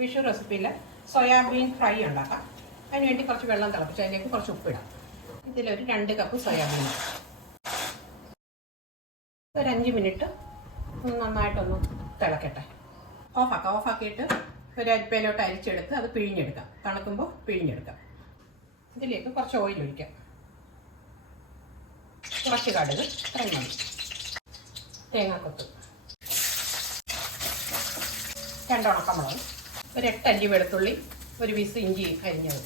Vishu റെസിപ്പിയിൽ soybean fry ഉണ്ടാക്കാം. അതിനുവേണ്ടി കുറച്ച് വെള്ളം തിളപ്പിച്ച് അതിലേക്ക് കുറച്ച് ഉപ്പിടാം. ഇതിലൊരു 2 കപ്പ് സോയാബീൻ ഒരു 5 മിനിറ്റ് നന്നായിട്ടൊന്ന് തിളക്കട്ടെ. ഓഫാക്കിയിട്ട് ഒരു അരിപ്പയിലോട്ട് അരിച്ചെടുത്ത് അത് പിഴിഞ്ഞെടുക്കാം. തണുക്കുമ്പോൾ പിഴിഞ്ഞെടുക്കാം. ഇതിലേക്ക് കുറച്ച് ഓയിൽ ഒഴിക്കാം. കുറച്ച് കടുക്, ഇത്രയും മതി. തേങ്ങാക്കൊത്ത്, 2 ഉണക്കമുളക്, ഒരു 8 അല്ലി വെളുത്തുള്ളി, ഒരു പീസ് ഇഞ്ചി അരിഞ്ഞത്,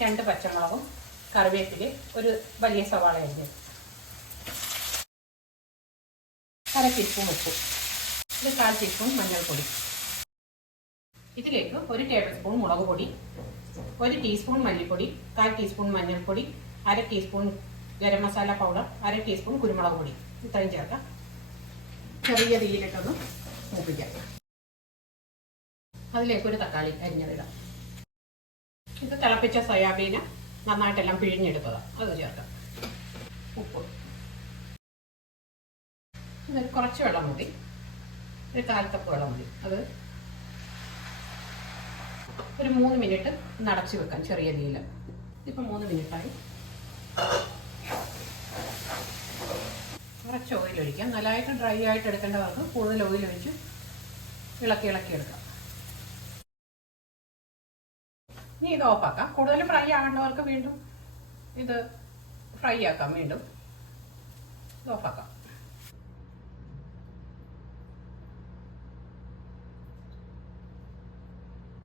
2 പച്ചമുളകും, കറിവേപ്പില, ഒരു വലിയ സവാള അരിഞ്ഞത്, 1/2 ടീസ്പൂൺ ഉപ്പ്, ഒരു 1/4 ടീസ്പൂൺ മഞ്ഞൾപ്പൊടി. ഇതിലേക്ക് 1 ടേബിൾ സ്പൂൺ മുളക് പൊടി, 1 ടീസ്പൂൺ മല്ലിപ്പൊടി, 1/4 ടീസ്പൂൺ മഞ്ഞൾപ്പൊടി, 1/2 teaspoon garam masala powder, 1/2 teaspoon കുരുമുളക് പൊടി, ഇത്രയും ചേർക്കാം. ചെറിയ തീയിലിട്ടൊന്ന് മൂപ്പിക്കാം. അതിലേക്ക് ഒരു തക്കാളി അരിഞ്ഞതിടാം. ഇത് തിളപ്പിച്ച സോയാബീന് നന്നായിട്ടെല്ലാം പിഴിഞ്ഞെടുത്തതാണ്, അത് ചേർക്കാം. ഉപ്പ്, ഇത് കുറച്ച് വെള്ളം മതി, ഒരു 1/4 കപ്പ് വെള്ളം മതി. അത് ഒരു 3 മിനിറ്റ് നടച്ച് വെക്കാം ചെറിയ തീയിൽ. ഇതിപ്പോൾ 3 മിനിറ്റായി. കുറച്ച് ഓയിൽ ഒഴിക്കാം. നല്ലതായിട്ട് ഡ്രൈ ആയിട്ട് എടുക്കേണ്ടവർക്ക് കൂടുതൽ ഓയിൽ ഒഴിച്ച് ഇളക്കി എടുക്കാം. ഇനി ഇത് ഓഫാക്കാം. കൂടുതൽ ഫ്രൈ ആകേണ്ടവർക്ക് വീണ്ടും ഇത് ഫ്രൈ ആക്കാം. വീണ്ടും ഇത് ഓഫാക്കാം.